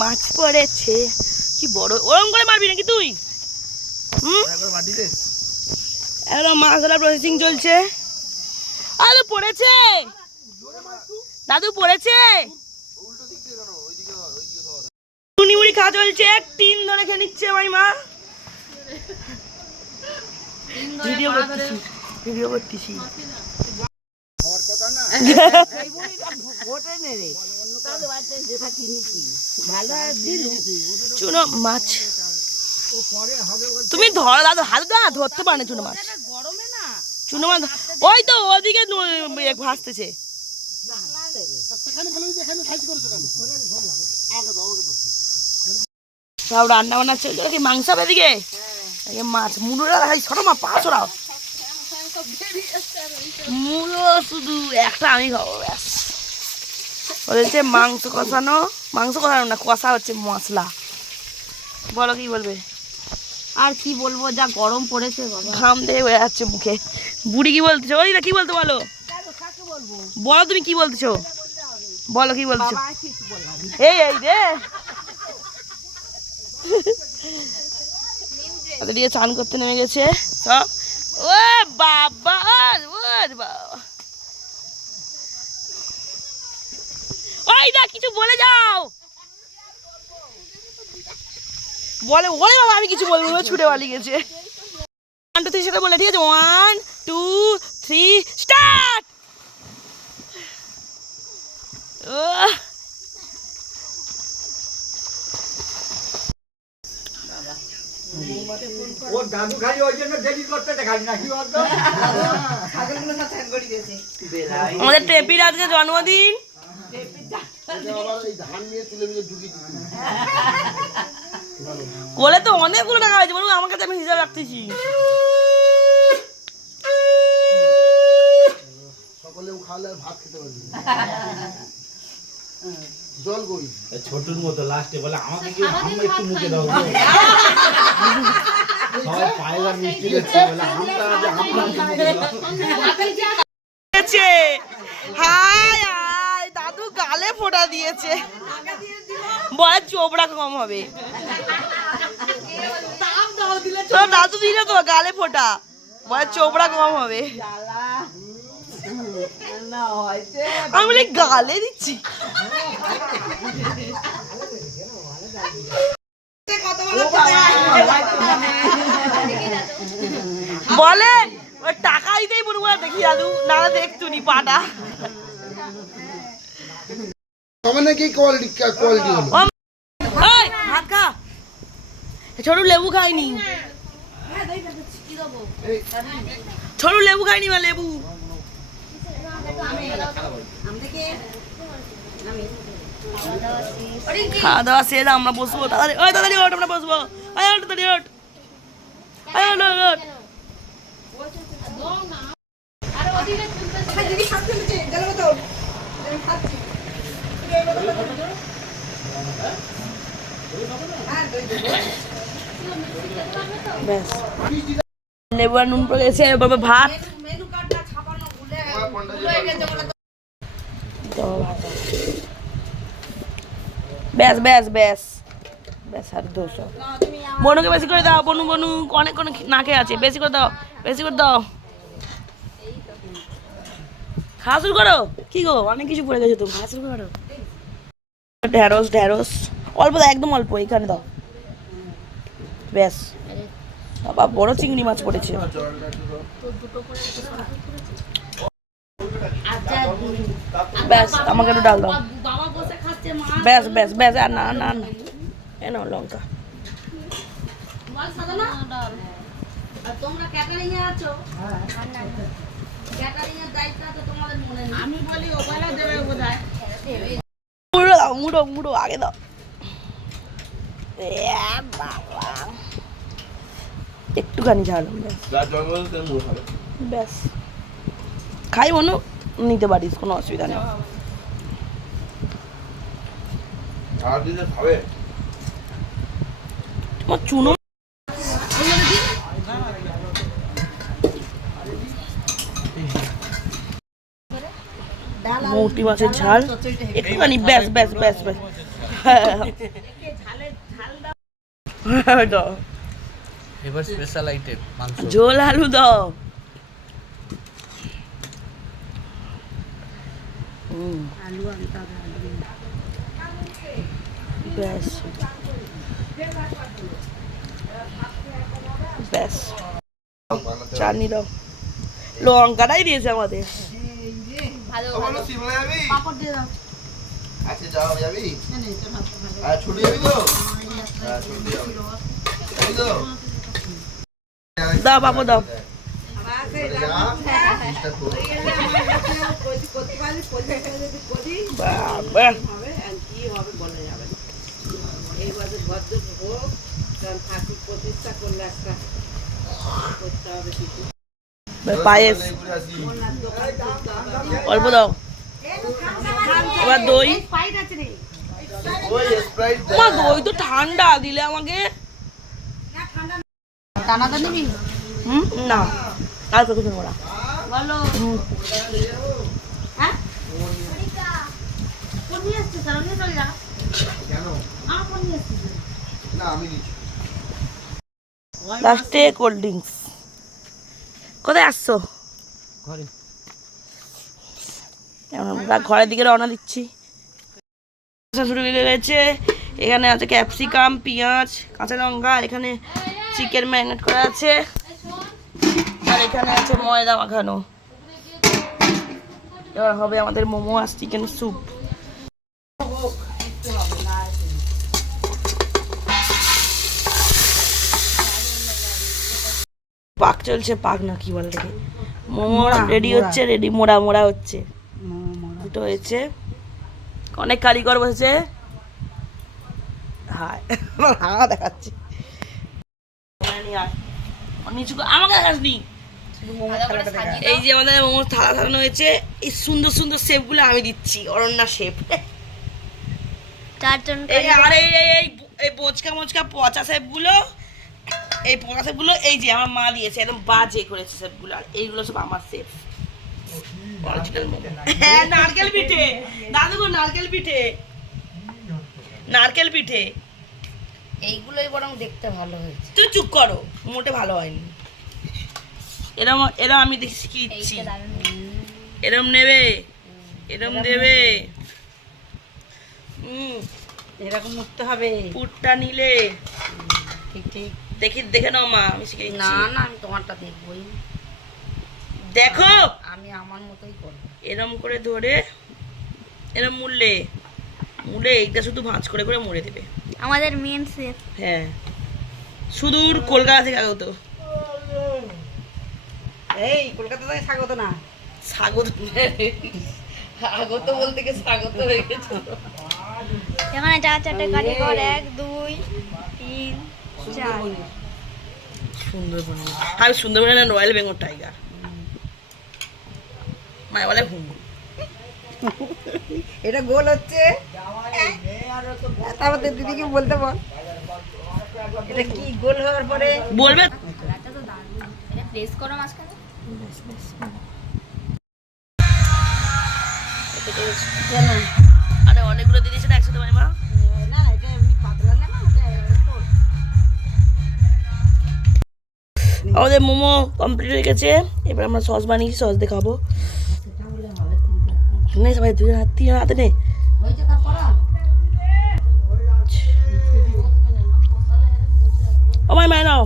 মাছ পড়েছে। কি বড় ওরম করে মারবি নাকি তুই? হুম? এখন মাছ ধরা প্রসেসিং চলছে। আরে পড়েছে! দাদু পড়েছে! মুড়ি মুড়ি খাওয়া চলছে। টিন ধরে খেয়ে নিচ্ছে আমার মা। ভিডিও করতেছি ভিডিও করতেছি। চুনো মাছ। তুমি ধর দাদু হাতে না ধরতে পারে না চুনো মাছ। চুনো মাছ ওই তো ওদিকে ভাসতেছে। সব রান্না বান্না চলছে। কি মাংস হবে এদিকে? এই মাছ মুড়োরা খাই ছোট মা পা ছড়াও মুড়ো শুধু একটা আমি খাব ব্যাস। বলেছে মাংস কষানো মাংস কষানো না কষা হচ্ছে মশলা। বলো কি বলবে? আর কি বলব যা গরম পড়েছে বাবা। ঘাম দিয়ে হয়ে যাচ্ছে মুখে। বুড়ি কি বলতেছো? ওই না কি বলতে বলো? বলো তুমি কি বলতেছো? বলো কি বলতেছো? এই এই রে। ওদের দিকে চান করতে নেমে গেছে। সব ও বাবা ও বাবা দা কিছু বলে যাও। বলে ওরে বাবা আমি কিছু বলব না, ছুটে পালিয়ে গেছে। ওয়ান টু থ্রি সেটা বলে ঠিক আছে? ওয়ান টু থ্রি স্টার্ট ও দাদু খালি ওই জন্য দেরি করতে দেখালি নাকি আমাদের টেপির আজকে জন্মদিন। কোলে তো অনেকগুলো টাকা হয়েছে বলুন আমার কাছে আমি হিসাব রাখতেছি। সকলেও খাওয়ালে আর ভাত খেতে পারবি। জল করি ছোটুর মতো লাস্টে বলে আমাকে কি আম একটু মুখে দাও সবাই পায়ের মিষ্টি দিচ্ছে বলে আমটা একটু মুখে দাও। দিয়েছে হাই হাই দাদু গালে ফোঁটা দিয়েছে। বড় চোপড়া কম হবে। দাদু দিলে তো, গালে ফোঁটা। বড় চোপড়া কম হবে। আমি বলি, গালে দিচ্ছি। বলে টাকা দিতেই বলব দেখি দাদু, না দেখতুনি পাটা। তবে নাকি কোয়ালিটি কোয়ালিটি হলো। ভাত খা। ছোটু লেবু খাইনি ছোটু লেবু খাইনি বা লেবু? খাওয়া দাওয়া শেষ আমরা বসবো তাড়াতাড়ি ওই তাড়াতাড়ি ওঠ আমরা বসবো। ওই ওঠ তাড়াতাড়ি ওঠ। ওঠ ওঠ, ওঠ লেবু নুন পড়ে গেছে বাবা ভাত। ব্যাস ব্যাস ব্যাস। ব্যাস, আর দোষ বনুকে বেশি করে দাও, বনু বনু, অনেক অনেক নাকে আছে। বেশি করে দাও, বেশি করে দাও। খাওয়া শুরু করো। কি গো? অনেক কিছু পড়ে গেছে তো। খাওয়া শুরু করো। ঢ্যাঁড়স ঢ্যাঁড়স অল্প দাও, একদম অল্প এখানে দাও। ব্যাস। বাবা, বড় চিংড়ি মাছ পড়েছে। ব্যাস, আমাকে একটু ডাল দাও। ব্যাস ব্যাস ব্যাস, আর না না না। এ নাও, লঙ্কা। মুড়ো দাও, মুড়ো মুড়ো, আগে দাও। একটুখানি ঝাল ব্যাস। খাই মনু নিতে পারিস কোনো অসুবিধা নেই। তোমার চুনো মৌটি মাছের ঝাল। একটুখানি ব্যাস ব্যাস ব্যাস ব্যাস। দাও এবার স্পেশাল আইটেম মাংস। ঝোল আলু দাও আলু আনতে হবে ব্যাস। ব্যাস। চাটনি দাও লঙ্কাটাই দিয়েছে আমাদের। ভালো বলো পাপড় দিয়ে দাও। আচ্ছা যাবি। আর ছুটি যাবি তো? হ্যাঁ ছুটি যাবি। যাবি তো? দাও দাও। বাবা। এবার পায়েস। অল্প দাও। এবার দই। মা দই তো ঠান্ডা দিলে আমাকে। দানাদার নিবি হুম? না আর কিছু বলো। হ্যাঁ? কোন নিয়ে আসছিস তারা নিয়ে চলে যা। কেন? আমার কোন নিয়ে আসছিস। না আমি নিচ্ছি। লাস্টে কোল্ড ড্রিঙ্কস কোথায় আসছো? ঘরে। ঘরের দিকে রওনা দিচ্ছি। শুরু হয়ে গেছে এখানে আছে ক্যাপসিকাম পেঁয়াজ কাঁচা লঙ্কা এখানে চিকেন ম্যারিনেট করা আছে। আর এখানে আছে ময়দা মাখানো। এবার হবে আমাদের মোমো আর চিকেন স্যুপ। পাক চলছে পাক না কি বলে মোমো রেডি হচ্ছে রেডি মোড়া মোড়া হচ্ছে। দুটো হয়েছে। অনেক কারিগর বসেছে। হায় দেখাচ্ছে। নিচু আমাকে দেখাসনি এই যে আমাদের মোমোর থালা সাজানো হয়েছে এই সুন্দর সুন্দর শেপগুলো আমি দিচ্ছি অরণ্যা শেপ। চারজন এই আর এই এই এই এই বোচকা মোচকা পচা শেপগুলো এই পচা শেপগুলো এই যে আমার মা দিয়েছে একদম বাজে করেছে শেপগুলো আর এইগুলো সব আমার শেপ। মোমো হ্যাঁ নারকেল পিঠে। দাদু গো নারকেল পিঠে। নারকেল পিঠে। এইগুলোই বরং দেখতে ভালো হয়েছে। তুই চুপ করো মোটে ভালো হয়নি। এরম এরম আমি দেখি শিখিয়ে দিচ্ছি এরম নেবে এরম দেবে। হুম এরকম উঠতে হবে। পুরটা নিলে। ঠিক ঠিক। দেখি দেখে নাও মা আমি শিখে না না আমি তোমারটা দেখবই। দেখো আমি আমার মতোই করব। এরম করে ধরে এরম মুড়লে মুড়ে এইটা শুধু ভাঁজ করে করে মুড়ে দেবে। আমাদের মেন শেফ হ্যাঁ। সুদূর কলকাতা থেকে আগত। এই কলকাতা থেকে স্বাগত না? স্বাগত স্বাগত বলতে গিয়ে স্বাগত হয়ে গেছে? এখানে চার চারটে কারিগর এক দুই তিন চার। সুন্দরবন। আমি সুন্দরবন রয়্যাল বেঙ্গল টাইগার। মায় বলে এটা গোল হচ্ছে। তারপর দিদিকে বলতে বল। এটা কি গোল হওয়ার পরে? বলবে? প্রেস করো মাঝখানে। কেন আরে অনেকগুলো দিদি সেটা একসাথে পারি মা না এটা এমনি পাতলা না না এটা একটা গোল। আমাদের মোমো কমপ্লিট হয়ে গেছে। এবার আমরা সস বানিয়েছি সস দিয়ে খাব নে সবাই দুই হাত তিন হাতে নে হয়েছে তারপর ও মাই মাই নাও